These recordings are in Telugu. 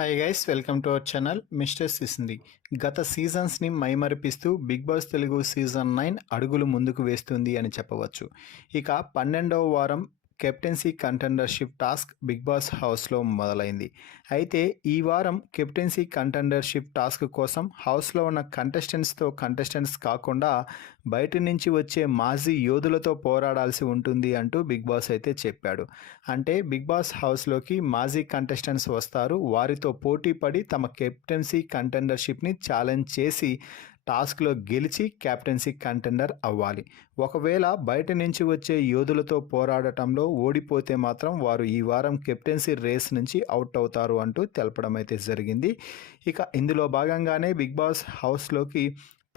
Hi guys, welcome to our channel mister సిసింది. గత సీజన్స్ని మైమరిపిస్తూ బిగ్ బాస్ తెలుగు సీజన్ 9 అడుగులు ముందుకు వేస్తుంది అని చెప్పవచ్చు. ఇక 12వ వారం captaincy contendership task Bigg Boss హౌస్లో మొదలైంది. అయితే ఈ వారం కెప్టెన్సీ కంటెండర్షిప్ టాస్క్ కోసం హౌస్లో ఉన్న కంటెస్టెంట్స్ కాకుండా బయట నుంచి వచ్చే మాజీ యోధులతో పోరాడాల్సి ఉంటుంది అంటూ బిగ్ బాస్ అయితే చెప్పాడు. అంటే బిగ్ బాస్ హౌస్లోకి మాజీ కంటెస్టెంట్స్ వస్తారు, వారితో పోటీ పడి తమ కెప్టెన్సీ కంటెండర్షిప్ని ఛాలెంజ్ చేసి టాస్క్లో గెలిచి కెప్టెన్సీ కంటెండర్ అవ్వాలి. ఒకవేళ బయట నుంచి వచ్చే యోధులతో పోరాడటంలో ఓడిపోతే మాత్రం వారు ఈ వారం కెప్టెన్సీ రేస్ నుంచి అవుట్ అవుతారు అంటూ తెలపడం అయితే జరిగింది. ఇక ఇందులో భాగంగానే బిగ్ బాస్ హౌస్లోకి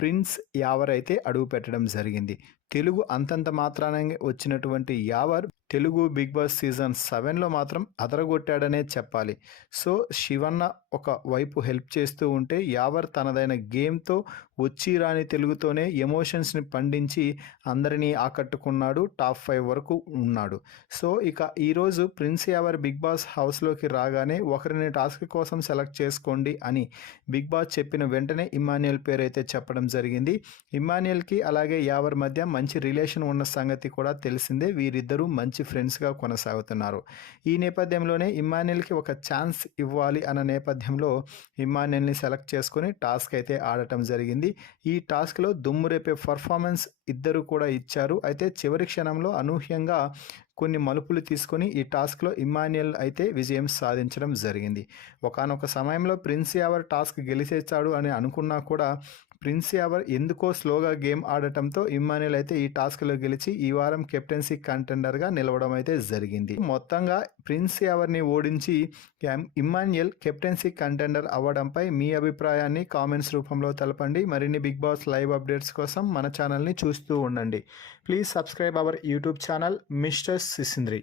ప్రిన్స్ యావర్ అయితే అడుగు పెట్టడం జరిగింది. తెలుగు అంతంత మాత్రాన వచ్చినటువంటి Yawar Telugu Bigg Boss season 7లో మాత్రం అదరగొట్టాడనే చెప్పాలి. సో శివన్న ఒక వైపు హెల్ప్ చేస్తూ ఉంటే యావర్ తనదైన గేమ్తో వచ్చి రాని తెలుగుతోనే ఎమోషన్స్ని పండించి అందరినీ ఆకట్టుకున్నాడు, టాప్ 5 వరకు ఉన్నాడు. సో ఇక ఈరోజు ప్రిన్స్ యావర్ బిగ్ బాస్ హౌస్లోకి రాగానే ఒకరిని టాస్క్ కోసం సెలెక్ట్ చేసుకోండి అని బిగ్ బాస్ చెప్పిన వెంటనే ఇమ్మాన్యుయల్ పేరు అయితే చెప్పడం జరిగింది. ఇమ్మాన్యుయల్కి అలాగే యావర్ మధ్య మంచి రిలేషన్ ఉన్న సంగతి కూడా తెలిసిందే. వీరిద్దరూ మంచి ఫ్రెండ్స్గా కొనసాగుతున్నారు. ఈ నేపథ్యంలోనే ఇమ్మాన్యుయల్కి ఒక ఛాన్స్ ఇవ్వాలి అన్న నేపథ్యంలో ఇమ్మాన్యుయల్ని సెలెక్ట్ చేసుకుని టాస్క్ అయితే ఆడటం జరిగింది. ఈ టాస్క్లో దుమ్ము రేపే పర్ఫార్మెన్స్ ఇద్దరు కూడా ఇచ్చారు. అయితే చివరి క్షణంలో అనూహ్యంగా కొన్ని మలుపులు తీసుకొని ఈ టాస్క్లో ఇమ్మాన్యుయల్ అయితే విజయం సాధించడం జరిగింది. ఒకానొక సమయంలో ప్రిన్స్ యావర్ టాస్క్ గెలిచేస్తాడు అని అనుకున్నా కూడా ప్రిన్స్ యావర్ ఎందుకో స్లోగా గేమ్ ఆడటంతో ఇమ్మాన్యుయల్ అయితే ఈ టాస్క్లో గెలిచి ఈ వారం కెప్టెన్సీ కంటెండర్గా నిలవడం అయితే జరిగింది. మొత్తంగా ప్రిన్స్ యావర్ని ఓడించి ఇమ్మాన్యుయల్ కెప్టెన్సీ కంటెండర్ అవ్వడంపై మీ అభిప్రాయాన్ని కామెంట్స్ రూపంలో తెలపండి. మరిన్ని బిగ్ బాస్ లైవ్ అప్డేట్స్ కోసం మన ఛానల్ని చూస్తూ ఉండండి. Please subscribe our YouTube channel mister సిసింద్రి.